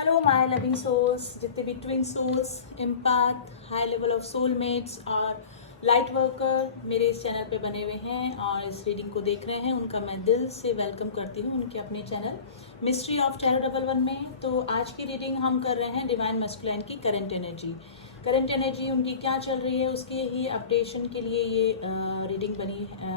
Hello my loving souls, जितने भी twin souls, empath, high level of soulmates और light worker मेरे इस चैनल पे बने हुए हैं और इस रीडिंग को देख रहे हैं, उनका मैं दिल से वेलकम करती हूँ उनके अपने चैनल मिस्ट्री ऑफ टैरो 11 में। तो आज की रीडिंग हम कर रहे हैं डिवाइन मैस्कुलिन की करंट एनर्जी उनकी क्या चल रही है, उसके ही अपडेशन के लिए ये रीडिंग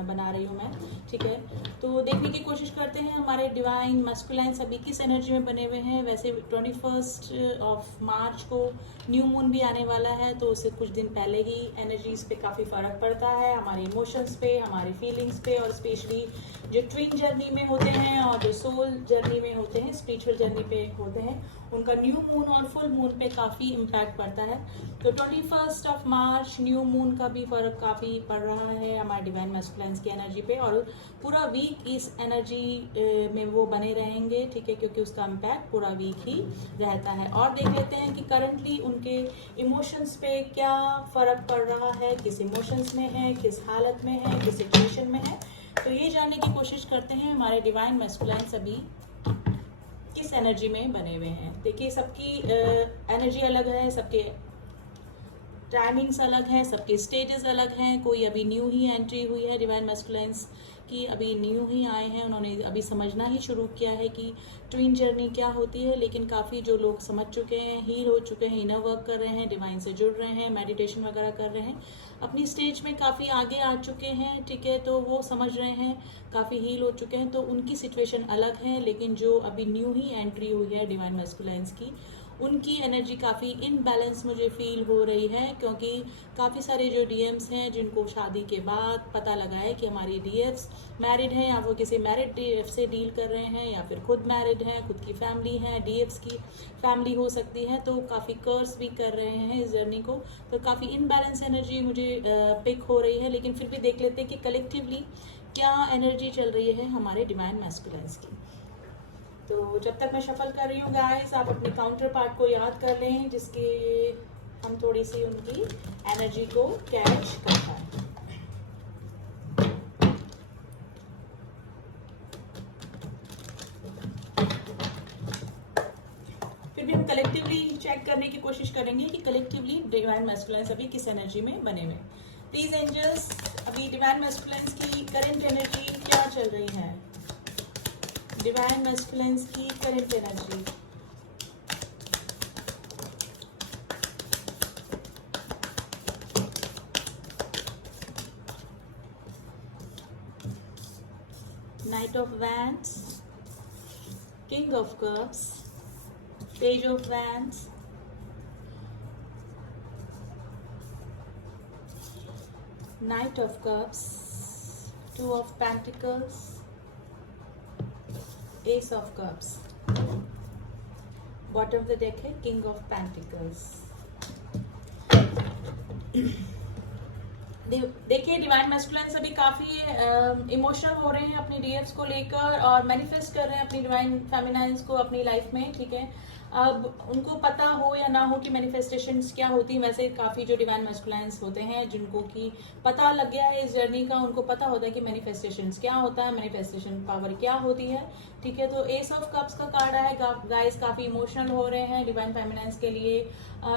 बना रही हूँ मैं। ठीक है, तो देखने की कोशिश करते हैं हमारे डिवाइन मैस्कुलिन अभी किस एनर्जी में बने हुए हैं। वैसे 21 ऑफ मार्च को न्यू मून भी आने वाला है, तो उससे कुछ दिन पहले ही एनर्जीज पे काफ़ी फ़र्क पड़ता है, हमारे इमोशंस पे, हमारे फीलिंग्स पे, और स्पेशली जो ट्विन जर्नी में होते हैं और जो सोल जर्नी में होते हैं, स्पिरिचुअल जर्नी पे होते हैं, उनका न्यू मून और फुल मून पे काफ़ी इम्पैक्ट पड़ता है। तो 21 ऑफ मार्च न्यू मून का भी फर्क काफ़ी पड़ रहा है हमारे डिवाइन मैस्कुलिन की एनर्जी पे, और पूरा वीक इस एनर्जी में वो बने रहेंगे। ठीक है, क्योंकि उसका इम्पैक्ट पूरा वीक ही रहता है। और देख लेते हैं कि करंटली उनके इमोशंस पे क्या फ़र्क पड़ रहा है, किस इमोशंस में है, किस हालत में है, किस सिचुएशन में है। तो ये जानने की कोशिश करते हैं हमारे डिवाइन मैस्कुलिन अभी किस एनर्जी में बने हुए हैं। देखिए, सबकी एनर्जी अलग है, सबके टाइमिंग्स अलग हैं, सबके स्टेजेस अलग हैं। कोई अभी न्यू ही एंट्री हुई है डिवाइन मैस्कुलिन्स की, अभी न्यू ही आए हैं, उन्होंने अभी समझना ही शुरू किया है कि ट्विन जर्नी क्या होती है। लेकिन काफ़ी जो लोग समझ चुके हैं, हील हो चुके हैं, इनर वर्क कर रहे हैं, डिवाइन से जुड़ रहे हैं, मेडिटेशन वगैरह कर रहे हैं, अपनी स्टेज में काफ़ी आगे आ चुके हैं। ठीक है, तो वो समझ रहे हैं, काफ़ी हील हो चुके हैं, तो उनकी सिचुएशन अलग है। लेकिन जो अभी न्यू ही एंट्री हुई है डिवाइन मैस्कुलिन्स की, उनकी एनर्जी काफ़ी इनबैलेंस मुझे फील हो रही है, क्योंकि काफ़ी सारे जो डीएम्स हैं जिनको शादी के बाद पता लगा है कि हमारी डीएफ्स मैरिड हैं, या वो किसी मैरिड डीएफ से डील कर रहे हैं, या फिर खुद मैरिड हैं, खुद की फैमिली है, डीएफ्स की फैमिली हो सकती है, तो काफ़ी कर्स भी कर रहे हैं इस जर्नी को। तो काफ़ी इनबैलेंस एनर्जी मुझे पिक हो रही है। लेकिन फिर भी देख लेते हैं कि कलेक्टिवली क्या एनर्जी चल रही है हमारे डिवाइन मैस्कुलिन्स की। तो जब तक मैं शफल कर रही हूँ गाइस, आप अपने काउंटर पार्ट को याद कर लें, जिसके हम थोड़ी सी उनकी एनर्जी को कैच कर पाए। फिर भी हम कलेक्टिवली चेक करने की कोशिश करेंगे कि कलेक्टिवली डिवाइन मैस्कुलिन्स अभी किस एनर्जी में बने हुए। प्लीज एंजल्स, अभी डिवाइन मैस्कुलिन्स की करंट एनर्जी क्या चल रही है? डिवाइन मैस्कुलिन्स की current energy. Knight of Wands, King of Cups, Page of Wands, Knight of Cups, Two of Pentacles, Ace of Cups. Bottom of the deck है King of Pentacles. देखिए, divine masculines अभी काफ़ी emotional हो रहे हैं अपनी डीएफ्स को लेकर, और मैनिफेस्ट कर रहे हैं अपनी डिवाइन फेमिनाइंस को अपनी लाइफ में। ठीक है, अब उनको पता हो या ना हो कि मैनिफेस्टेशंस क्या होती हैं, वैसे काफ़ी जो डिवाइन मैस्कुलिन्स होते हैं जिनको कि पता लग गया है इस जर्नी का, उनको पता होता है कि मैनिफेस्टेशंस क्या होता है, मैनिफेस्टेशन पावर क्या होती है। ठीक है, तो एस ऑफ कप्स का कार्ड है। गाइस काफ़ी इमोशनल हो रहे हैं डिवाइन फेमिनाइंस के लिए,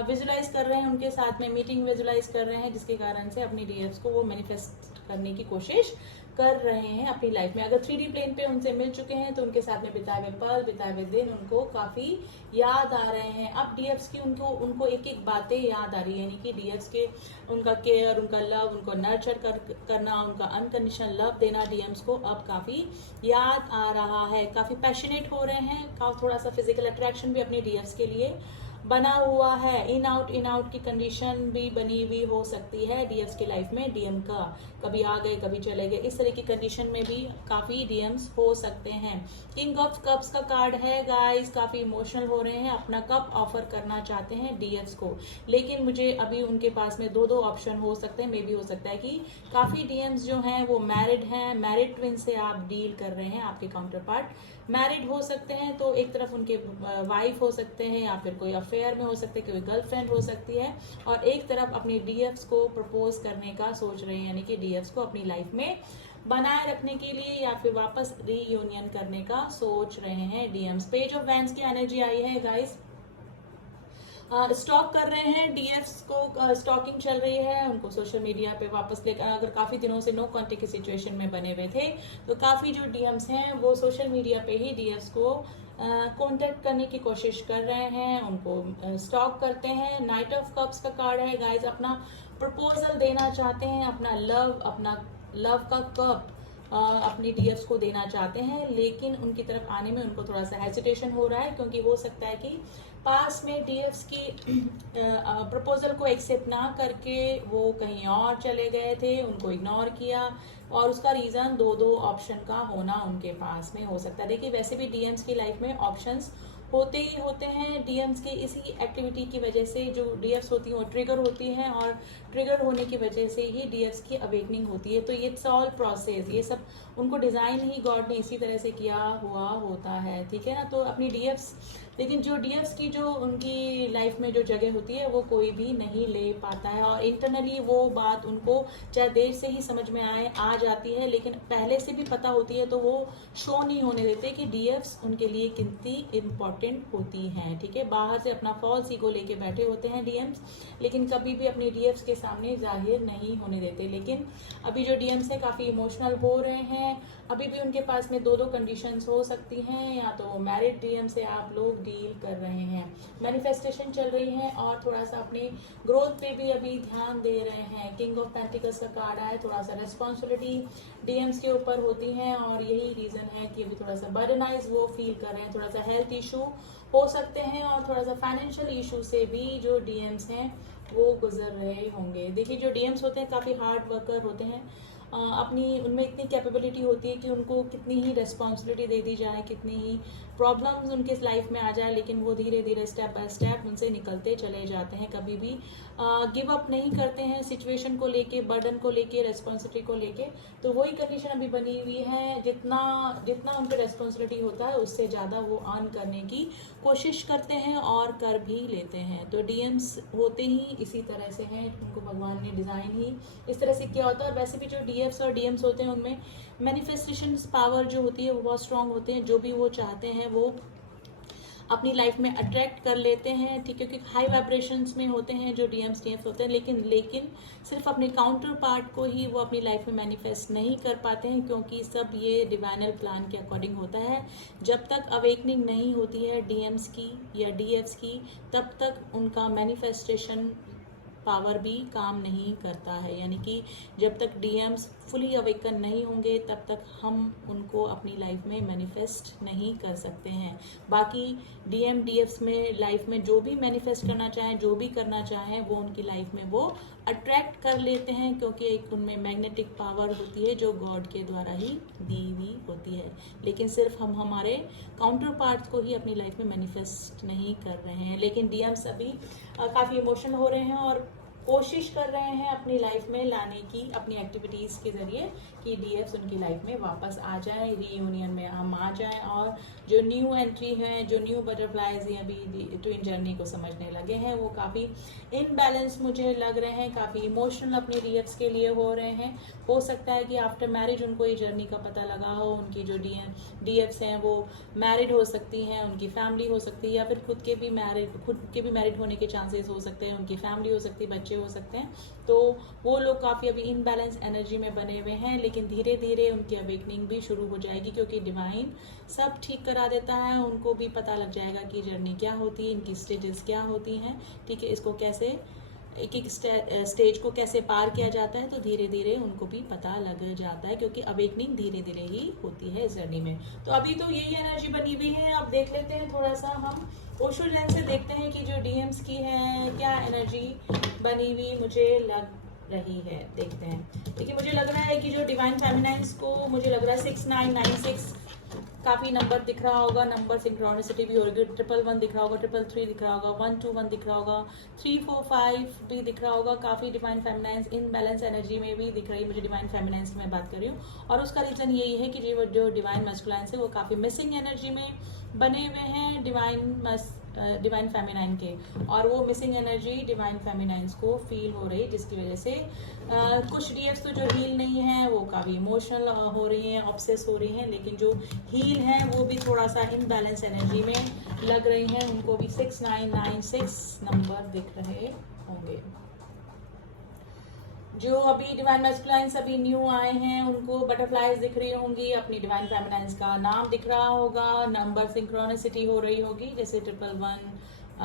विजुलाइज कर रहे हैं, उनके साथ में मीटिंग विजुलाइज कर रहे हैं, जिसके कारण से अपनी डीएफ्स को वो मैनिफेस्ट करने की कोशिश कर रहे हैं अपनी लाइफ में। अगर 3D प्लेन पे उनसे मिल चुके हैं, तो उनके साथ में बिताए हुए पल, बिताए हुए दिन उनको काफ़ी याद आ रहे हैं। अब डीएफ्स की उनको एक एक बातें याद आ रही है, यानी कि डीएफ्स के उनका केयर, उनका लव, उनको नर्चर करना, उनका अनकंडीशनल लव देना डीएम्स को अब काफ़ी याद आ रहा है। काफ़ी पैशनेट हो रहे हैं, थोड़ा सा फिजिकल अट्रैक्शन भी अपनी डीएफ्स के लिए बना हुआ है। इन आउट की कंडीशन भी बनी हुई हो सकती है डीएम्स की लाइफ में। डीएम का कभी आ गए, कभी चले गए, इस तरह की कंडीशन में भी काफ़ी डीएम्स हो सकते हैं। किंग ऑफ कप्स का कार्ड है गाइस, काफ़ी इमोशनल हो रहे हैं, अपना कप ऑफर करना चाहते हैं डीएम्स को। लेकिन मुझे अभी उनके पास में दो ऑप्शन हो सकते हैं। मे भी हो सकता है कि काफ़ी डीएम्स जो हैं वो मैरिड हैं, मैरिड ट्विन से आप डील कर रहे हैं, आपके काउंटर पार्ट मैरिड हो सकते हैं, तो एक तरफ उनके वाइफ हो सकते हैं, या फिर कोई अफेयर में हो सकते हैं, कोई गर्लफ्रेंड हो सकती है, और एक तरफ अपनी डीएफ्स को प्रपोज करने का सोच रहे हैं, यानी कि डीएफ्स को अपनी लाइफ में बनाए रखने के लिए या फिर वापस रीयूनियन करने का सोच रहे हैं डीएम्स। पेज ऑफ वैंड्स की एनर्जी आई है गाइस, स्टॉक कर रहे हैं डीएफ्स को, स्टॉकिंग चल रही है, उनको सोशल मीडिया पे वापस लेकर, अगर काफी दिनों से नो कांटेक्ट की सिचुएशन में बने हुए थे तो काफी जो डीएम्स हैं वो सोशल मीडिया पे ही डीएफ्स को कांटेक्ट करने की कोशिश कर रहे हैं, उनको स्टॉक करते हैं। नाइट ऑफ कप्स का कार्ड है गाइस, अपना प्रपोजल देना चाहते हैं, अपना लव का कप अपनी डीएफ्स को देना चाहते हैं, लेकिन उनकी तरफ आने में उनको थोड़ा सा हेजिटेशन हो रहा है, क्योंकि हो सकता है कि पास में डीएफ्स की प्रपोजल को एक्सेप्ट ना करके वो कहीं और चले गए थे, उनको इग्नोर किया, और उसका रीजन दो ऑप्शन का होना उनके पास में हो सकता है। देखिए वैसे भी डीएम्स की लाइफ में ऑप्शंस होते ही होते हैं, डीएम्स के इसी एक्टिविटी की वजह से जो डीएफ्स होती हैं वो ट्रिगर होती हैं, और ट्रिगर होने की वजह से ही डीएफ्स की अवेकनिंग होती है। तो ये इट्स ऑल प्रोसेस, ये सब उनको डिजाइन ही गॉड ने इसी तरह से किया हुआ होता है, ठीक है ना। तो अपनी डीएफ्स, लेकिन जो डीएफ्स की जो उनकी लाइफ में जो जगह होती है वो कोई भी नहीं ले पाता है, और इंटरनली वो बात उनको चाहे देर से ही समझ में आ जाती है, लेकिन पहले से भी पता होती है, तो वो शो नहीं होने देते कि डीएफ्स उनके लिए कितनी इम्पोर्टेंट होती हैं, ठीक है। बाहर से अपना फॉल्स ईगो लेके बैठे होते हैं डीएम्स, लेकिन कभी भी अपने डीएफ्स के सामने जाहिर नहीं होने देते। लेकिन अभी जो डीएम्स है काफी इमोशनल हो रहे हैं, अभी भी उनके पास में दो कंडीशंस हो सकती हैं, या तो मैरिड डीएम से आप लोग डील कर रहे हैं, मैनिफेस्टेशन चल रही है, और थोड़ा सा अपनी ग्रोथ पे भी अभी ध्यान दे रहे हैं। किंग ऑफ पेंटिकल्स का कार्ड आया, थोड़ा सा रेस्पॉन्सिबिलिटी डीएम्स के ऊपर होती है, और यही रीजन है कि अभी थोड़ा सा बर्डनाइज वो फील कर रहे हैं, थोड़ा सा हेल्थ इशू हो सकते हैं, और थोड़ा सा फाइनेंशियल इशू से भी जो डीएम्स हैं वो गुजर रहे होंगे। देखिए जो डीएम्स होते हैं काफी हार्ड वर्कर होते हैं, अपनी उनमें इतनी कैपेबिलिटी होती है कि उनको कितनी ही रिस्पॉन्सिबिलिटी दे दी जाए, कितनी ही प्रॉब्लम्स उनके लाइफ में आ जाए, लेकिन वो धीरे धीरे स्टेप बाय स्टेप उनसे निकलते चले जाते हैं, कभी भी गिव अप नहीं करते हैं सिचुएशन को लेके, बर्डन को लेके, रेस्पॉन्सिबिलिटी को लेके। तो वही कंडीशन अभी बनी हुई है, जितना जितना उन पर रेस्पॉन्सिबिलिटी होता है उससे ज़्यादा वो अर्न करने की कोशिश करते हैं और कर भी लेते हैं। तो डीएम्स होते ही इसी तरह से हैं, उनको भगवान ने डिज़ाइन ही इस तरह से किया होता है। और वैसे भी जो डीएफ्स और डीएम्स होते हैं उनमें मैनिफेस्टेशन पावर जो होती है वो बहुत स्ट्रांग होते हैं, जो भी वो चाहते हैं वो अपनी लाइफ में अट्रैक्ट कर लेते हैं, ठीक है, क्योंकि हाई वाइब्रेशंस में होते हैं जो डीएम्स होते हैं, लेकिन सिर्फ अपने काउंटर पार्ट को ही वो अपनी लाइफ में मैनिफेस्ट नहीं कर पाते हैं, क्योंकि सब ये डिवाइनल प्लान के अकॉर्डिंग होता है। जब तक अवेकनिंग नहीं होती है डीएम्स की या डीएफ्स की, तब तक उनका मैनिफेस्टेशन पावर भी काम नहीं करता है, यानी कि जब तक डीएम्स फुली अवेकन नहीं होंगे तब तक हम उनको अपनी लाइफ में मैनिफेस्ट नहीं कर सकते हैं। बाकी डीएम डीएफ्स में लाइफ में जो भी मैनिफेस्ट करना चाहें, जो भी करना चाहें, वो उनकी लाइफ में वो अट्रैक्ट कर लेते हैं, क्योंकि एक उनमें मैग्नेटिक पावर होती है जो गॉड के द्वारा ही दी हुई होती है। लेकिन सिर्फ हम हमारे काउंटर पार्ट्स को ही अपनी लाइफ में मैनिफेस्ट नहीं कर रहे हैं। लेकिन डीएम्स अभी काफ़ी इमोशनल हो रहे हैं और कोशिश कर रहे हैं अपनी लाइफ में लाने की, अपनी एक्टिविटीज़ के ज़रिए, कि डीएफ्स उनकी लाइफ में वापस आ जाए, रीयूनियन में हम आ जाएं, और जो न्यू एंट्री है, जो न्यू बटरफ्लाइज ये अभी ट्विन जर्नी को समझने लगे हैं, वो काफ़ी इनबैलेंस मुझे लग रहे हैं, काफ़ी इमोशनल अपने डीएफ्स के लिए हो रहे हैं। हो सकता है कि आफ्टर मैरिज उनको ये जर्नी का पता लगा हो, उनकी जो डीएफ्स हैं वो मैरिड हो सकती हैं, उनकी फैमिली हो सकती है, या फिर खुद के भी मैरिड होने के चांसेस हो सकते हैं, उनकी फैमिली हो सकती है, बच्चे हो सकते हैं। तो वो लोग काफ़ी अभी इनबैलेंस एनर्जी में बने हुए हैं, लेकिन धीरे धीरे उनकी अवेकनिंग भी शुरू हो जाएगी, क्योंकि डिवाइन सब ठीक करा देता है। उनको भी पता लग जाएगा कि जर्नी क्या होती है, इनकी स्टेजेस क्या होती हैं, ठीक है, इसको कैसे एक एक स्टेज को कैसे पार किया जाता है। तो धीरे धीरे उनको भी पता लग जाता है, क्योंकि अवेकनिंग धीरे धीरे ही होती है इस जर्नी में। तो अभी तो यही एनर्जी बनी हुई है। अब देख लेते हैं, थोड़ा सा हम ओशो लेंस से देखते हैं कि जो डीएम्स की है क्या एनर्जी बनी हुई मुझे लग रही है। देखते हैं। देखिए मुझे लग रहा है कि जो डिवाइन फेमिनाइंस को मुझे लग रहा है 6996 काफ़ी नंबर दिख रहा होगा, नंबर सिंक्रोनिसिटी भी होगी, 111 दिख रहा होगा, 333 दिख रहा होगा, 121 दिख रहा होगा, 345 भी दिख रहा होगा। काफ़ी डिवाइन फेमिनाइंस इन बैलेंस एनर्जी में भी दिख रही है मुझे, डिवाइन फेमिनाइंस की मैं बात कर रही हूँ। और उसका रीज़न यही है कि जो डिवाइन मैस्कुलाइंस है वो काफ़ी मिसिंग एनर्जी में बने हुए हैं डिवाइन फेमिनाइन के, और वो मिसिंग एनर्जी डिवाइन फेमिनाइंस को फील हो रही है, जिसकी वजह से कुछ डीएफ्स तो जो हील नहीं है वो काफ़ी इमोशनल हो रही हैं, ऑब्सेस हो रही हैं, लेकिन जो हील हैं वो भी थोड़ा सा इनबैलेंस एनर्जी में लग रही हैं। उनको भी 6996 नंबर दिख रहे होंगे। जो अभी डिवाइन मैस्कुलाइंस अभी न्यू आए हैं उनको बटरफ्लाइज दिख रही होंगी, अपनी डिवाइन फेमिनाइंस का नाम दिख रहा होगा, नंबर सिंक्रोनिसिटी हो रही होगी, जैसे 1111,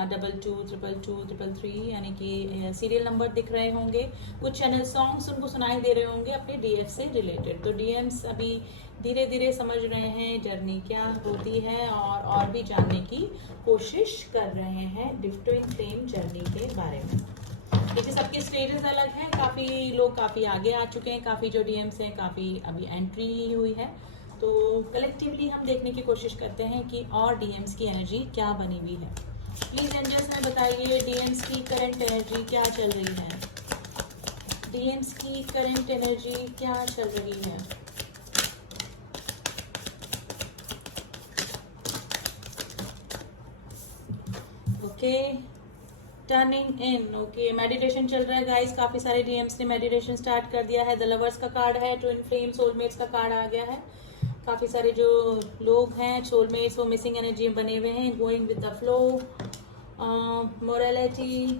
22, 222, 333, यानी कि सीरियल नंबर दिख रहे होंगे। कुछ चैनल सॉन्ग्स उनको सुनाई दे रहे होंगे अपने डीएफ से रिलेटेड। तो डीएम्स अभी धीरे धीरे समझ रहे हैं जर्नी क्या होती है और भी जानने की कोशिश कर रहे हैं ट्विन फ्लेम जर्नी के बारे में। देखिए सबके स्टेजेस अलग हैं, काफ़ी लोग काफ़ी आगे आ चुके हैं, काफ़ी जो डीएम्स हैं काफ़ी अभी एंट्री ही हुई है। तो कलेक्टिवली हम देखने की कोशिश करते हैं कि और डीएम्स की एनर्जी क्या बनी हुई है। प्लीज़ एंजल्स में बताइए डीएम्स की करंट एनर्जी क्या चल रही है, डीएम्स की करंट एनर्जी क्या चल रही है। ओके, टर्निंग इन, ओके, मेडिटेशन चल रहा है गाइस, काफी सारे डीएम्स ने मेडिटेशन स्टार्ट कर दिया है। द लवर्स का कार्ड है, ट्विन फ्लेम सोलमेट्स का कार्ड आ गया है। काफी सारे जो लोग हैं सोलमेट्स वो मिसिंग एनर्जी में बने हुए हैं, going with the flow, morality,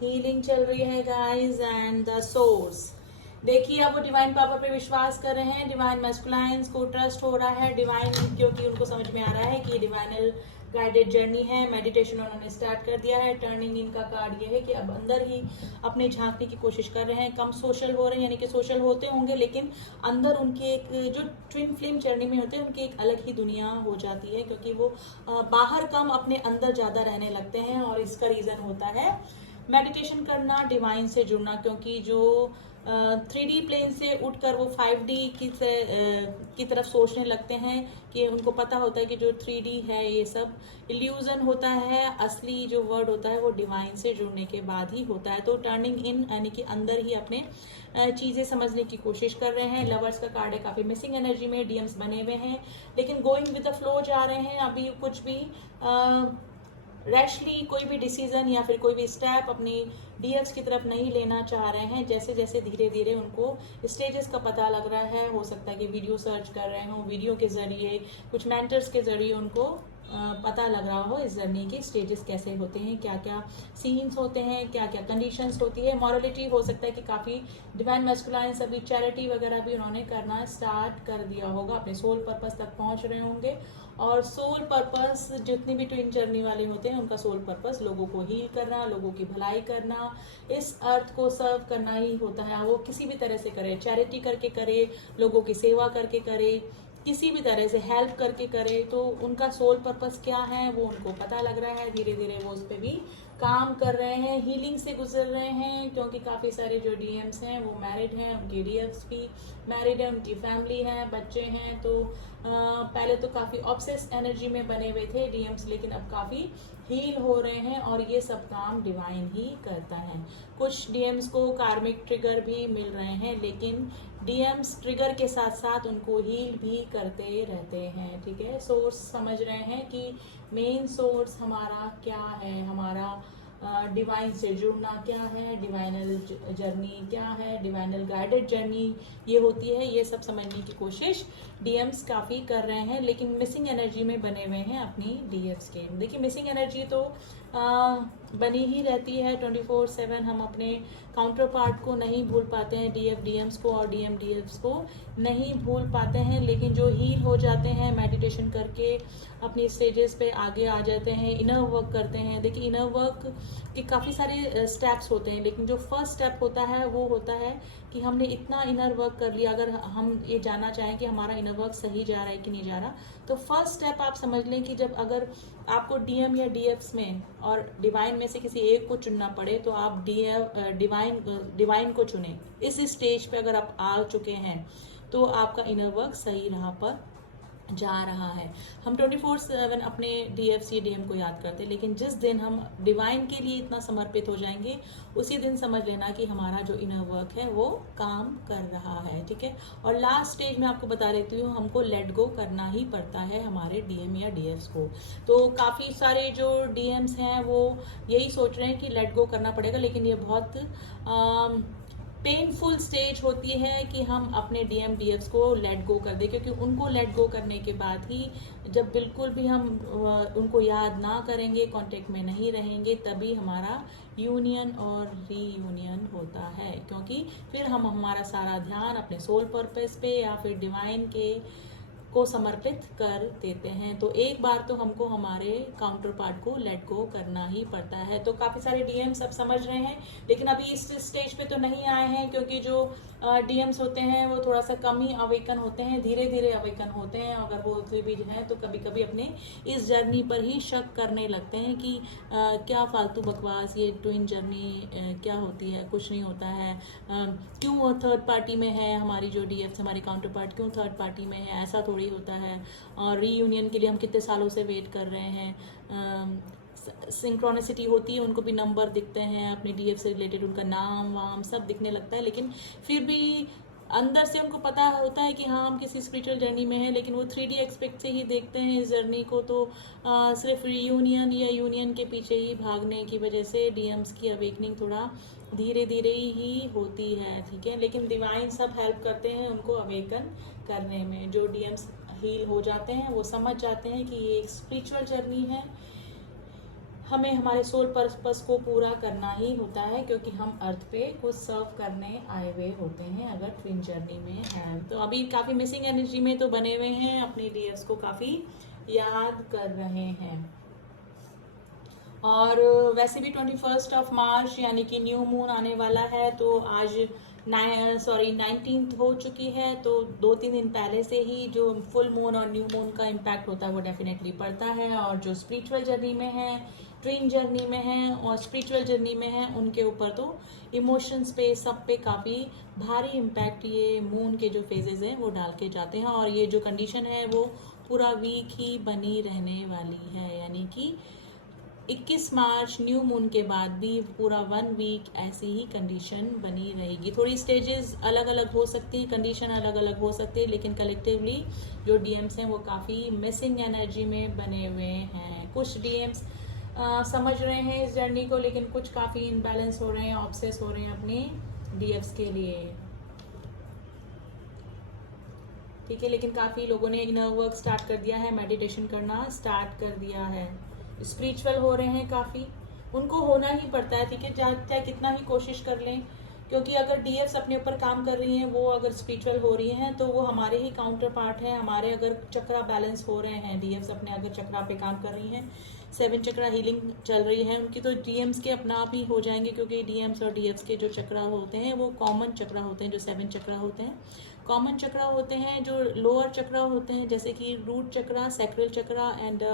healing चल रही है गाइस, एंड द सोर्स। देखिए अब वो डिवाइन पावर पे विश्वास कर रहे हैं, डिवाइन मैस्कुलाइंस को ट्रस्ट हो रहा है डिवाइन, क्योंकि उनको समझ में आ रहा है कि ये डिवाइनल गाइडेड जर्नी है। मेडिटेशन उन्होंने स्टार्ट कर दिया है। टर्निंग इन का कार्ड ये है कि अब अंदर ही अपने झांकने की कोशिश कर रहे हैं, कम सोशल हो रहे हैं, यानी कि सोशल होते होंगे लेकिन अंदर उनके एक जो ट्विन फ्लेम जर्नी में होते हैं उनकी एक अलग ही दुनिया हो जाती है, क्योंकि वो बाहर कम अपने अंदर ज़्यादा रहने लगते हैं। और इसका रीज़न होता है मेडिटेशन करना, डिवाइन से जुड़ना, क्योंकि जो 3D प्लेन से उठकर वो 5D की तरफ सोचने लगते हैं कि उनको पता होता है कि जो 3D है ये सब इल्यूजन होता है, असली जो वर्ड होता है वो डिवाइन से जुड़ने के बाद ही होता है। तो टर्निंग इन यानी कि अंदर ही अपने चीज़ें समझने की कोशिश कर रहे हैं। लवर्स का कार्ड है, काफ़ी मिसिंग एनर्जी में डीएम्स बने हुए हैं, लेकिन गोइंग विद द फ्लो जा रहे हैं। अभी कुछ भी रैशली कोई भी डिसीजन या फिर कोई भी स्टेप अपनी डीएफ्स की तरफ नहीं लेना चाह रहे हैं। जैसे जैसे धीरे धीरे उनको स्टेजेस का पता लग रहा है, हो सकता है कि वीडियो सर्च कर रहे हों, वीडियो के जरिए, कुछ मेंटर्स के जरिए उनको पता लग रहा हो इस जर्नी के स्टेजेस कैसे होते हैं, क्या क्या सीन्स होते हैं, क्या क्या कंडीशंस होती है। मॉरलिटी हो सकता है कि काफ़ी डिवाइन मैस्कुलाइंस अभी चैरिटी वगैरह भी उन्होंने करना स्टार्ट कर दिया होगा, अपने सोल पर्पस तक पहुंच रहे होंगे। और सोल पर्पस जितनी भी ट्विन जर्नी वाले होते हैं उनका सोल पर्पस लोगों को हील करना, लोगों की भलाई करना, इस अर्थ को सर्व करना ही होता है। वो किसी भी तरह से करे, चैरिटी करके करे, लोगों की सेवा करके करे, किसी भी तरह से हेल्प करके करे, तो उनका सोल पर्पस क्या है वो उनको पता लग रहा है। धीरे धीरे वो उस पर भी काम कर रहे हैं, हीलिंग से गुजर रहे हैं, क्योंकि काफ़ी सारे जो डीएम्स हैं वो मैरिड हैं, उनके डीएफ्स भी मैरिड है, उनकी फैमिली है, बच्चे हैं। तो पहले तो काफ़ी ऑब्सेस एनर्जी में बने हुए थे डीएम्स, लेकिन अब काफ़ी हील हो रहे हैं और ये सब काम डिवाइन ही करता है। कुछ डीएम्स को कार्मिक ट्रिगर भी मिल रहे हैं, लेकिन डीएम्स ट्रिगर के साथ साथ उनको हील भी करते रहते हैं। ठीक है, सोर्स समझ रहे हैं कि मेन सोर्स हमारा क्या है, हमारा डिवाइन से जुड़ना क्या है, डिवाइनल जर्नी क्या है, डिवाइनल गाइडेड जर्नी ये होती है। ये सब समझने की कोशिश डीएम्स काफ़ी कर रहे हैं, लेकिन मिसिंग एनर्जी में बने हुए हैं अपनी डीएफ्स के। देखिए मिसिंग एनर्जी तो बनी ही रहती है 24/7। हम अपने काउंटर पार्ट को नहीं भूल पाते हैं, डीएफ डीएम्स को और डीएम डीएफ्स को नहीं भूल पाते हैं, लेकिन जो हील हो जाते हैं मेडिटेशन करके अपनी स्टेजेस पे आगे आ जाते हैं, इनर वर्क करते हैं। देखिए इनर वर्क के काफ़ी सारे स्टेप्स होते हैं, लेकिन जो फर्स्ट स्टेप होता है वो होता है कि हमने इतना इनर वर्क कर लिया। अगर हम ये जानना चाहें कि हमारा इनर वर्क सही जा रहा है कि नहीं जा रहा, तो फर्स्ट स्टेप आप समझ लें कि जब अगर आपको डीएम या डीएफ्स में और डिवाइन में से किसी एक को चुनना पड़े तो आप डिवाइन को चुनें। इस स्टेज पे अगर आप आ चुके हैं तो आपका इनर वर्क सही राह पर जा रहा है। हम 24/7 अपने DFC DM को याद करते हैं, लेकिन जिस दिन हम डिवाइन के लिए इतना समर्पित हो जाएंगे उसी दिन समझ लेना कि हमारा जो इनर वर्क है वो काम कर रहा है, ठीक है। और लास्ट स्टेज में आपको बता देती हूँ, हमको लेट गो करना ही पड़ता है हमारे DM या DFs को। तो काफ़ी सारे जो DMs हैं वो यही सोच रहे हैं कि लेट गो करना पड़ेगा, लेकिन ये बहुत पेनफुल स्टेज होती है कि हम अपने DM DFs को लेट गो कर दें, क्योंकि उनको लेट गो करने के बाद ही जब बिल्कुल भी हम उनको याद ना करेंगे, कांटेक्ट में नहीं रहेंगे, तभी हमारा यूनियन और रीयूनियन होता है। क्योंकि फिर हम हमारा सारा ध्यान अपने सोल पर्पस पे या फिर डिवाइन के को समर्पित कर देते हैं। तो एक बार तो हमको हमारे काउंटर पार्ट को लेट गो करना ही पड़ता है। तो काफ़ी सारे DMs सब समझ रहे हैं, लेकिन अभी इस स्टेज पे तो नहीं आए हैं, क्योंकि जो DMs होते हैं वो थोड़ा सा कम ही अवेकन होते हैं, धीरे धीरे अवेकन होते हैं। अगर वो भी हैं तो कभी कभी अपने इस जर्नी पर ही शक करने लगते हैं कि क्या फालतू बकवास, ये ट्विन जर्नी क्या होती है, कुछ नहीं होता है, क्यों वो थर्ड पार्टी में है, हमारी जो DFs हमारी काउंटर पार्ट क्यों थर्ड पार्टी में है, ऐसा थोड़ी होता है। और रीयूनियन के लिए हम कितने सालों से वेट कर रहे हैं। सिंक्रोनिसिटी होती है, उनको भी नंबर दिखते हैं, अपने DF से रिलेटेड उनका नाम वाम सब दिखने लगता है, लेकिन फिर भी अंदर से उनको पता होता है कि हाँ हम किसी स्पिरिचुअल जर्नी में हैं, लेकिन वो 3D एक्सपेक्ट से ही देखते हैं इस जर्नी को। तो सिर्फ रीयूनियन या यूनियन के पीछे ही भागने की वजह से DMs की अवेकनिंग थोड़ा धीरे धीरे ही होती है, ठीक है। लेकिन डिवाइन सब हेल्प करते हैं उनको अवेकन करने में। जो DMs हील हो जाते हैं वो समझ जाते हैं कि ये एक स्पिरिचुअल जर्नी है, हमें हमारे सोल पर्पस को पूरा करना ही होता है, क्योंकि हम अर्थ पे कुछ सर्व करने आए हुए होते हैं अगर ट्विन जर्नी में हैं। तो अभी काफ़ी मिसिंग एनर्जी में तो बने हुए हैं, अपने DFs को काफ़ी याद कर रहे हैं। और वैसे भी 21 मार्च यानी कि न्यू मून आने वाला है, तो आज 19th हो चुकी है, तो 2-3 दिन पहले से ही जो फुल मून और न्यू मून का इम्पैक्ट होता है वो डेफिनेटली पड़ता है। और जो स्पिरिचुअल जर्नी में है, ट्विन जर्नी में है और स्पिरिचुअल जर्नी में है, उनके ऊपर तो इमोशंस पे सब पे काफ़ी भारी इम्पैक्ट ये मून के जो फेजेस हैं वो डाल के जाते हैं। और ये जो कंडीशन है वो पूरा वीक ही बनी रहने वाली है, यानी कि 21 मार्च न्यू मून के बाद भी पूरा 1 वीक ऐसी ही कंडीशन बनी रहेगी। थोड़ी स्टेजेस अलग अलग हो सकती हैं, कंडीशन अलग अलग हो सकती है, लेकिन कलेक्टिवली जो DMs हैं वो काफ़ी मिसिंग एनर्जी में बने हुए हैं। कुछ DMs समझ रहे हैं इस जर्नी को, लेकिन कुछ काफ़ी इनबैलेंस हो रहे हैं, ऑब्सेस हो रहे हैं अपने DFs के लिए, ठीक है। लेकिन काफ़ी लोगों ने इनर वर्क स्टार्ट कर दिया है, मेडिटेशन करना स्टार्ट कर दिया है, स्पिरिचुअल हो रहे हैं काफ़ी। उनको होना ही पड़ता है, ठीक है, चाहे कितना ही कोशिश कर लें, क्योंकि अगर DFs अपने ऊपर काम कर रही हैं, वो अगर स्पिरिचुअल हो रही हैं, तो वो हमारे ही काउंटर पार्ट हैं। हमारे अगर चक्रा बैलेंस हो रहे हैं, DFs अपने अगर चक्रा पे काम कर रही हैं, 7 चक्रा हीलिंग चल रही है उनकी, तो DMs के अपना आप ही हो जाएंगे, क्योंकि DMs और DFs के जो चक्रा होते हैं वो कॉमन चक्रा होते हैं। जो 7 चक्रा होते हैं कॉमन चक्रा होते हैं। जो लोअर चक्रा होते हैं जैसे कि root chakra, sacral chakra and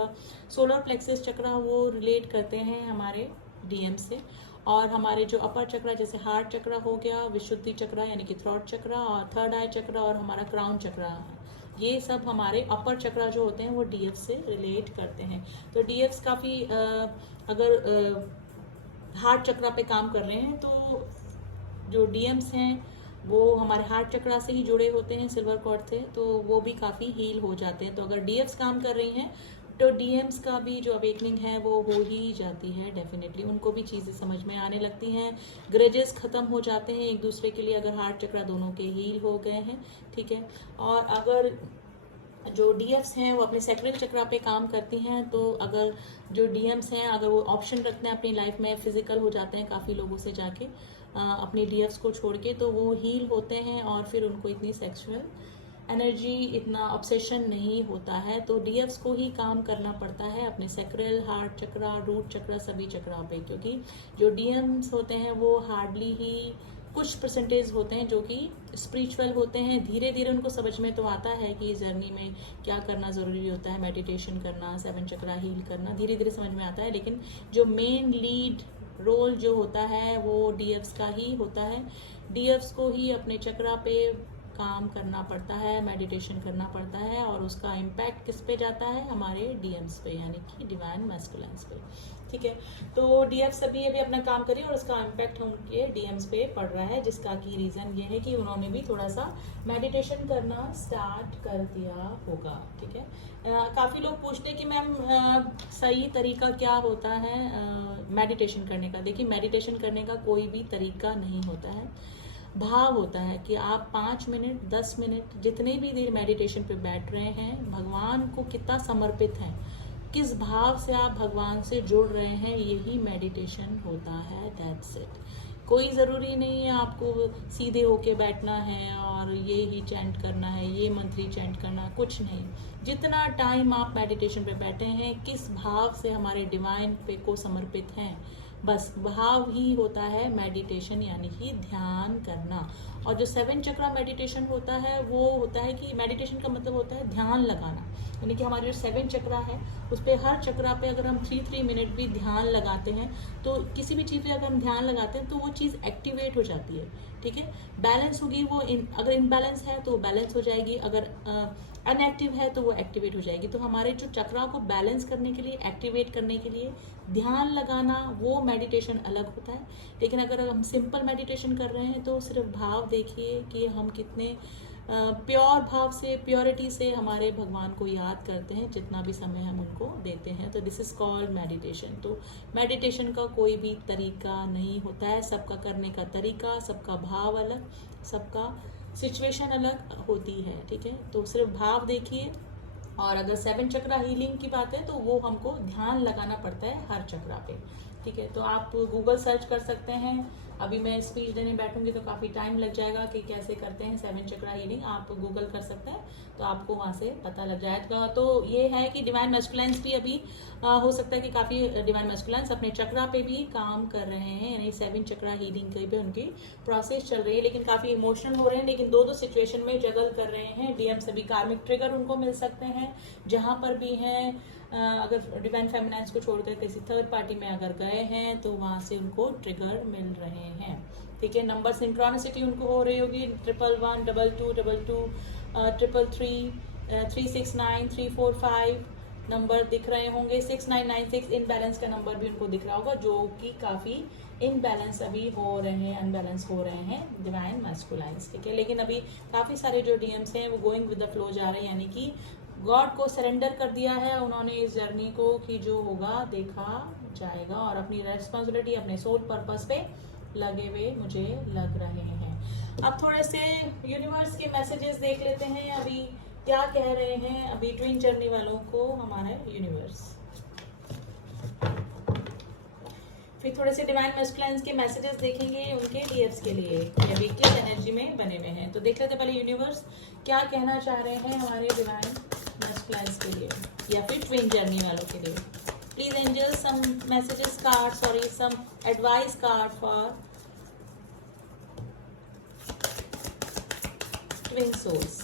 solar plexus chakra, वो रिलेट करते हैं हमारे DM से। और हमारे जो अपर चक्रा जैसे हार्ट चक्रा हो गया, विशुद्धि चक्रा यानी कि थ्रोट चक्रा, और थर्ड आई चक्रा और हमारा क्राउन चक्रा, ये सब हमारे अपर चक्रा जो होते हैं वो DF से रिलेट करते हैं। तो DFs काफ़ी अगर हार्ट चक्रा पे काम कर रहे हैं, तो जो DMs हैं वो हमारे हार्ट चक्रा से ही जुड़े होते हैं, सिल्वर कॉर्ड से, तो वो भी काफ़ी हील हो जाते हैं। तो अगर DFs काम कर रही हैं तो DMs का भी जो अवेकनिंग है वो हो ही जाती है डेफिनेटली। उनको भी चीज़ें समझ में आने लगती हैं, ग्रजेस ख़त्म हो जाते हैं एक दूसरे के लिए, अगर हार्ट चक्रा दोनों के हील हो गए हैं, ठीक है। और अगर जो DFs हैं वो अपने सैक्रल चक्रा पे काम करती हैं, तो अगर जो DMs हैं अगर वो ऑप्शन रखते हैं अपनी लाइफ में, फिजिकल हो जाते हैं काफ़ी लोगों से जाके अपनी DFs को छोड़ के, तो वो हील होते हैं और फिर उनको इतनी सेक्सुअल एनर्जी, इतना ऑब्सेशन नहीं होता है। तो DFs को ही काम करना पड़ता है अपने सैक्रल, हार्ट चक्रा, रूट चक्रा, सभी चक्रा पे, क्योंकि जो DMs होते हैं वो हार्डली ही कुछ परसेंटेज होते हैं जो कि स्पिरिचुअल होते हैं। धीरे धीरे उनको समझ में तो आता है कि इस जर्नी में क्या करना ज़रूरी होता है, मेडिटेशन करना, 7 चक्रा हील करना, धीरे धीरे समझ में आता है। लेकिन जो मेन लीड रोल जो होता है वो DFs का ही होता है। DFs को ही अपने चक्रा पे काम करना पड़ता है, मेडिटेशन करना पड़ता है, और उसका इम्पैक्ट किस पे जाता है, हमारे डीएम्स पे, यानी कि डिवाइन मैस्कुलाइन्स पे। ठीक है, तो डीएफ सभी अभी अपना काम करिए और उसका इम्पैक्ट उनके डीएम्स पे पड़ रहा है, जिसका की रीज़न ये है कि उन्होंने भी थोड़ा सा मेडिटेशन करना स्टार्ट कर दिया होगा। ठीक है, काफ़ी लोग पूछते हैं कि मैम सही तरीका क्या होता है मेडिटेशन करने का। देखिए, मेडिटेशन करने का कोई भी तरीका नहीं होता है, भाव होता है कि आप 5 मिनट 10 मिनट जितने भी देर मेडिटेशन पे बैठ रहे हैं, भगवान को कितना समर्पित हैं, किस भाव से आप भगवान से जुड़ रहे हैं, यही मेडिटेशन होता है। That's it. कोई ज़रूरी नहीं है आपको सीधे होके बैठना है और ये ही चैंट करना है, ये मंत्र ही चैंट करना है, कुछ नहीं। जितना टाइम आप मेडिटेशन पे बैठे हैं, किस भाव से हमारे डिवाइन पे को समर्पित हैं, बस भाव ही होता है मेडिटेशन, यानी कि ध्यान करना। और जो 7 चक्रा मेडिटेशन होता है वो होता है कि मेडिटेशन का मतलब होता है ध्यान लगाना, यानी कि हमारे जो 7 चक्रा है उस पर हर चक्रा पे अगर हम 3 मिनट भी ध्यान लगाते हैं, तो किसी भी चीज़ पे अगर हम ध्यान लगाते हैं तो वो चीज़ एक्टिवेट हो जाती है। ठीक है, बैलेंस होगी वो, अगर इनबैलेंस है तो वो बैलेंस हो जाएगी, अगर अनएक्टिव है तो वो एक्टिवेट हो जाएगी। तो हमारे जो चक्रा को बैलेंस करने के लिए, एक्टिवेट करने के लिए ध्यान लगाना, वो मेडिटेशन अलग होता है। लेकिन अगर हम सिंपल मेडिटेशन कर रहे हैं तो सिर्फ भाव देखिए कि हम कितने प्योर भाव से, प्योरिटी से हमारे भगवान को याद करते हैं जितना भी समय हम उनको देते हैं। तो दिस इज़ कॉल्ड मेडिटेशन। तो मेडिटेशन का कोई भी तरीका नहीं होता है, सबका करने का तरीका, सबका भाव अलग, सबका सिचुएशन अलग होती है। ठीक है, तो सिर्फ भाव देखिए। और अगर 7 चक्रा हीलिंग की बात है तो वो हमको ध्यान लगाना पड़ता है हर चक्रा पे। ठीक है, तो आप गूगल सर्च कर सकते हैं। अभी मैं स्पीच देने बैठूंगी तो काफ़ी टाइम लग जाएगा कि कैसे करते हैं 7 चक्रा हीलिंग। आप गूगल कर सकते हैं तो आपको वहाँ से पता लग जाएगा। तो ये है कि डिवाइन मैस्कुलाइन्स भी अभी हो सकता है कि काफ़ी डिवाइन मैस्कुलाइन्स अपने चक्रा पे भी काम कर रहे हैं, यानी 7 चक्रा हीलिंग के भी उनकी प्रोसेस चल रही है, लेकिन काफ़ी इमोशनल हो रहे हैं, लेकिन दो सिचुएशन में जगल कर रहे हैं। डीएम सभी कार्मिक ट्रिगर उनको मिल सकते हैं जहाँ पर भी हैं। अगर डिवाइन फेमिनाइन्स को छोड़कर किसी थर्ड पार्टी में अगर गए हैं तो वहाँ से उनको ट्रिगर मिल रहे हैं। ठीक है, नंबर सिंक्रोनिसिटी उनको हो रही होगी 111 22 22 333 369 345 नंबर दिख रहे होंगे। 6996 इनबैलेंस का नंबर भी उनको दिख रहा होगा, जो कि काफ़ी इनबैलेंस अभी हो रहे हैं, अनबैलेंस हो रहे हैं डिवाइन मैस्कुलाइन्स। ठीक है, लेकिन अभी काफ़ी सारे जो डीएम्स हैं वो गोइंग विद द फ्लो जा रहे हैं, यानी कि गॉड को सरेंडर कर दिया है उन्होंने इस जर्नी को कि जो होगा देखा जाएगा, और अपनी रेस्पॉन्सिबिलिटी, अपने सोल पर्पस पे लगे हुए मुझे लग रहे हैं। अब थोड़े से यूनिवर्स के मैसेजेस देख लेते हैं, अभी क्या कह रहे हैं अभी ट्विन जर्नी वालों को हमारा यूनिवर्स। फिर थोड़े से डिवाइन मैस्कुलाइन्स के मैसेजेस देखेंगे उनके डीएफ्स के लिए कि अभी किस एनर्जी में बने हुए हैं। तो देख लेते पहले यूनिवर्स क्या कहना चाह रहे हैं हमारे डिवाइन मैस्कुलाइन्स के लिए या फिर ट्विन जर्नी वालों के लिए। Please angel some messages card, sorry some advice card for twin souls.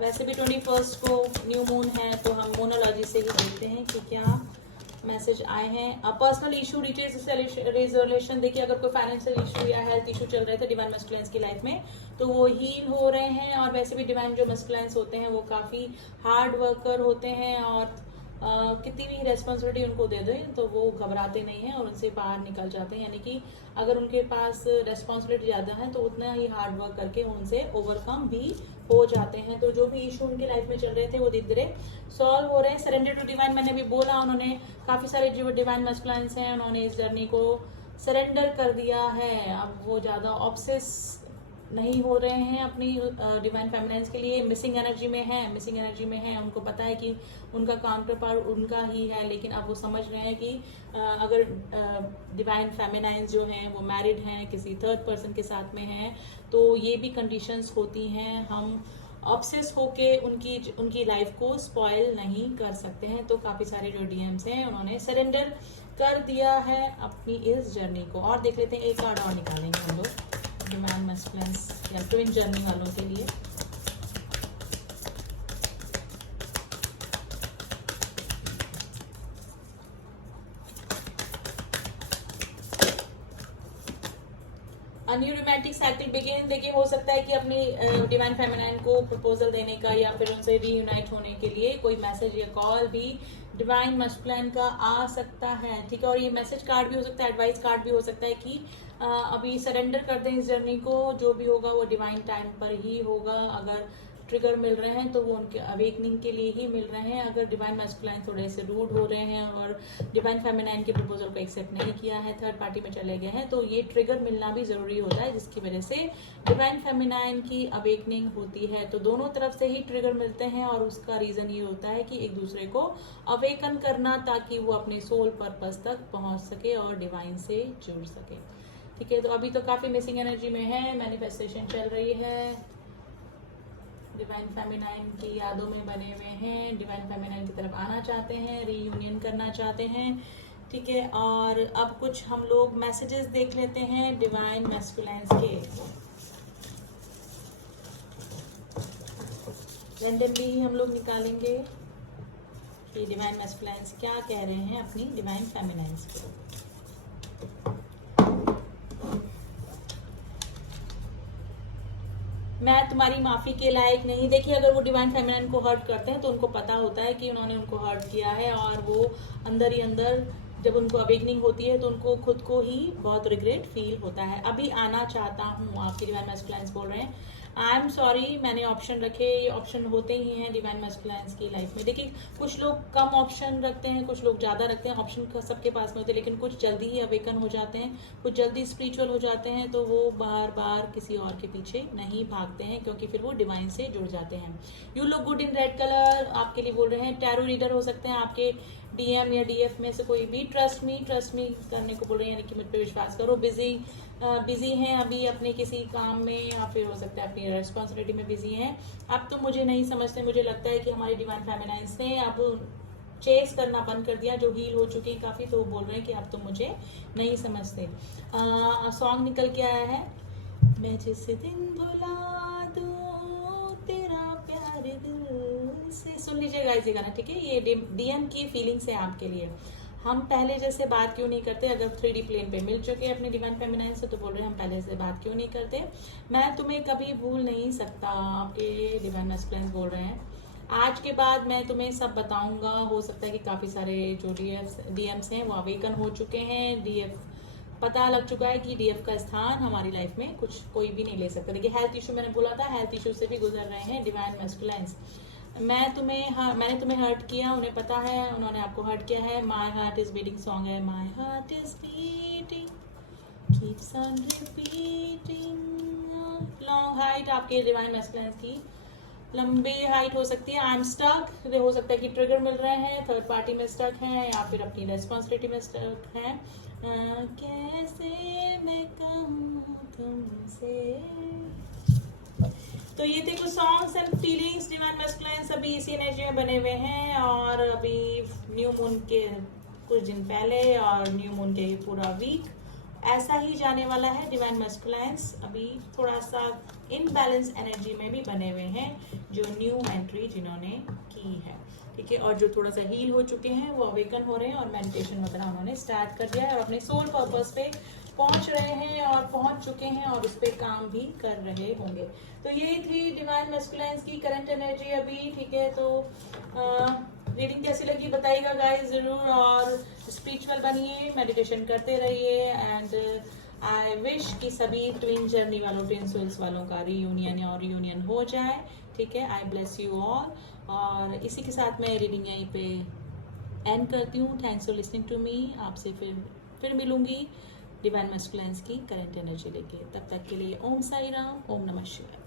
वैसे भी 21 को न्यू मून है तो हम मोनोलॉजी से ही देखते हैं कि क्या मैसेज आए हैं। पर्सनल इशू रिजोल्यूशन, देखिए अगर कोई फाइनेंशियल इशू या हेल्थ इशू चल रहे थे डिवाइन मैस्कुलाइन्स की लाइफ में तो वो हील हो रहे हैं। और वैसे भी डिवाइन जो मैस्कुलाइन्स होते हैं वो काफ़ी हार्ड वर्कर होते हैं और कितनी भी रेस्पॉन्सिबिलिटी उनको दे दें तो वो घबराते नहीं हैं और उनसे बाहर निकल जाते हैं, यानी कि अगर उनके पास रेस्पॉन्सिबिलिटी ज़्यादा है तो उतना ही हार्ड वर्क करके उनसे ओवरकम भी हो जाते हैं। तो जो भी इशू उनके लाइफ में चल रहे थे वो धीरे धीरे सॉल्व हो रहे हैं। सरेंडर टू डिवाइन, मैंने भी बोला, उन्होंने काफ़ी सारे जो डिवाइन मैस्कुलाइन्स हैं उन्होंने इस जर्नी को सरेंडर कर दिया है। अब वो ज़्यादा ऑब्सेस नहीं हो रहे हैं अपनी डिवाइन फेमिनाइन्स के लिए। मिसिंग एनर्जी में है, उनको पता है कि उनका काउंटर पार्ट उनका ही है, लेकिन अब वो समझ रहे हैं कि अगर डिवाइन फेमिनाइन्स जो हैं वो मैरिड हैं, किसी थर्ड पर्सन के साथ में हैं, तो ये भी कंडीशंस होती हैं। हम ऑब्सेस होके उनकी लाइफ को स्पॉइल नहीं कर सकते हैं। तो काफ़ी सारे जो डीएम्स हैं उन्होंने सरेंडर कर दिया है अपनी इस जर्नी को। और देख लेते हैं, एक कार्ड और निकालेंगे हम लोग डिवाइन मैस्कुलाइन्स या ट्विन जर्नी वालों के लिए। New romantic cycle begin. देखिए हो सकता है कि अपनी डिवाइन फेमिनाइन को प्रपोजल देने का या फिर उनसे रीयूनाइट होने के लिए कोई मैसेज या कॉल भी डिवाइन मस्कुलाइन का आ सकता है, ठीक है। और ये मैसेज कार्ड भी हो सकता है, एडवाइस कार्ड भी हो सकता है कि अभी सरेंडर कर दें इस जर्नी को, जो भी होगा वो डिवाइन टाइम पर ही होगा। अगर ट्रिगर मिल रहे हैं तो वो उनके अवेकनिंग के लिए ही मिल रहे हैं। अगर डिवाइन मैस्कुलाइन थोड़े से रूड हो रहे हैं और डिवाइन फेमिनाइन के प्रपोजल को एक्सेप्ट नहीं किया है, थर्ड पार्टी में चले गए हैं, तो ये ट्रिगर मिलना भी जरूरी होता है, जिसकी वजह से डिवाइन फेमिनाइन की अवेकनिंग होती है। तो दोनों तरफ से ही ट्रिगर मिलते हैं और उसका रीजन ये होता है कि एक दूसरे को अवेकन करना, ताकि वो अपने सोल पर्पस तक पहुंच सके और डिवाइन से जुड़ सके, ठीक है। तो अभी तो काफी मिसिंग एनर्जी में है, मैनिफेस्टेशन चल रही है, डिवाइन फेमिनाइन की यादों में बने हुए हैं, डिवाइन फेमिनाइन की तरफ आना चाहते हैं, रीयूनियन करना चाहते हैं, ठीक है। और अब कुछ हम लोग मैसेजेस देख लेते हैं डिवाइन मैस्कुलाइन्स के। रैंडमली ही हम लोग निकालेंगे कि डिवाइन मैस्कुलाइन्स क्या कह रहे हैं अपनी डिवाइन फेमिनाइन्स को। मैं तुम्हारी माफी के लायक नहीं। देखिए अगर वो डिवाइन फेमिनाइन को हर्ट करते हैं तो उनको पता होता है कि उन्होंने उनको हर्ट किया है, और वो अंदर ही अंदर जब उनको अवेकनिंग होती है तो उनको खुद को ही बहुत रिग्रेट फील होता है। अभी आना चाहता हूँ, आपके डिवाइन मैस्कुलाइन्स बोल रहे हैं। आई एम सॉरी, मैंने ऑप्शन रखे, ये ऑप्शन होते ही हैं डिवाइन मैस्कुलाइन्स की लाइफ में। देखिए कुछ लोग कम ऑप्शन रखते हैं, कुछ लोग ज़्यादा रखते हैं, ऑप्शन सबके पास में होते हैं, लेकिन कुछ जल्दी ही अवेकन हो जाते हैं, कुछ जल्दी स्पिरिचुअल हो जाते हैं, तो वो बार बार किसी और के पीछे नहीं भागते हैं, क्योंकि फिर वो डिवाइन से जुड़ जाते हैं। You look good in red colour आपके लिए बोल रहे हैं। टैरो रीडर हो सकते हैं आपके डीएम या डीएफ में से कोई भी। ट्रस्ट मी करने को बोल रहे हैं, यानी कि मुझ पर विश्वास करो। बिजी हैं अभी अपने किसी काम में, या फिर हो सकता है अपनी रेस्पॉन्सिबिलिटी में बिजी हैं। अब तो मुझे नहीं समझते, मुझे लगता है कि हमारी डिवाइन फेमिनाइन्स ने अब चेस करना बंद कर दिया, जो हील हो चुके हैं काफी, तो वो बोल रहे हैं कि अब तो मुझे नहीं समझते। सॉन्ग निकल के आया है, मैं जिस दिन भुला दूं तेरा प्यार दिल से। सुन लीजिएगा इसे गाना, ठीक है। ये डीएम की फीलिंग्स है आपके लिए। हम पहले जैसे बात क्यों नहीं करते? अगर 3D प्लेन पे मिल चुके हैं अपने डिवाइन फेमिनाइन से, तो बोल रहे हैं हम पहले से बात क्यों नहीं करते। मैं तुम्हें कभी भूल नहीं सकता, आपके डिवाइन मैस्कुलाइन बोल रहे हैं। आज के बाद मैं तुम्हें सब बताऊंगा। हो सकता है कि काफी सारे जो डीएम्स हैं वो अवेकन हो चुके हैं। डीएफ पता लग चुका है कि डीएफ का स्थान हमारी लाइफ में कोई भी नहीं ले सकता। देखिए हेल्थ इशू मैंने बोला था, हेल्थ इशू से भी गुजर रहे हैं डिवाइन मैस्कुलाइन्स। मैंने तुम्हें हर्ट किया, उन्हें पता है, उन्होंने आपको हर्ट किया है। My heart is beating song है, my heart is beating keeps on repeating. Long height आपके डिवाइन मैस्कुलाइन्स की लंबी हाइट हो सकती है। आई एम स्टक, हो सकता है कि ट्रिगर मिल रहे हैं, थर्ड पार्टी में स्टक हैं, या फिर अपनी रेस्पॉन्सिबिलिटी में स्टक हैं। कैसे मैं कहूँ तुमसे। तो ये थे कुछ सॉन्ग्स एंड फीलिंग्स डिवाइन मैस्कुलाइन्स अभी इसी एनर्जी में बने हुए हैं। और अभी न्यू मून के कुछ दिन पहले और न्यू मून के पूरा वीक ऐसा ही जाने वाला है। डिवाइन मैस्कुलाइन्स अभी थोड़ा सा इनबैलेंस एनर्जी में भी बने हुए हैं, जो न्यू एंट्री जिन्होंने की है, ठीक है। और जो थोड़ा सा हील हो चुके हैं वो अवेकन हो रहे हैं और मेडिटेशन वगैरह उन्होंने स्टार्ट कर दिया है और अपने सोल पर्पस पे पहुंच रहे हैं और पहुंच चुके हैं और उस पर काम भी कर रहे होंगे। तो ये थी डिवाइन मैस्कुलाइन्स की करंट एनर्जी अभी, ठीक है। तो रीडिंग कैसी लगी बताइएगा गाइस जरूर, और स्पिरिचुअल बनिए, मेडिटेशन करते रहिए। एंड आई विश कि सभी ट्विन जर्नी वालों, ट्विन सोल्स वालों का रीयूनियन और रियूनियन हो जाए, ठीक है। आई ब्लेस यू ऑल। और इसी के साथ मैं रीडिंग यहीं पे एंड करती हूँ। Thanks for listening to me. आपसे फिर मिलूंगी डिवाइन मैस्कुलाइन्स की करंट एनर्जी लेके। तब तक के लिए ओम साई राम, ओम नमः शिवाय।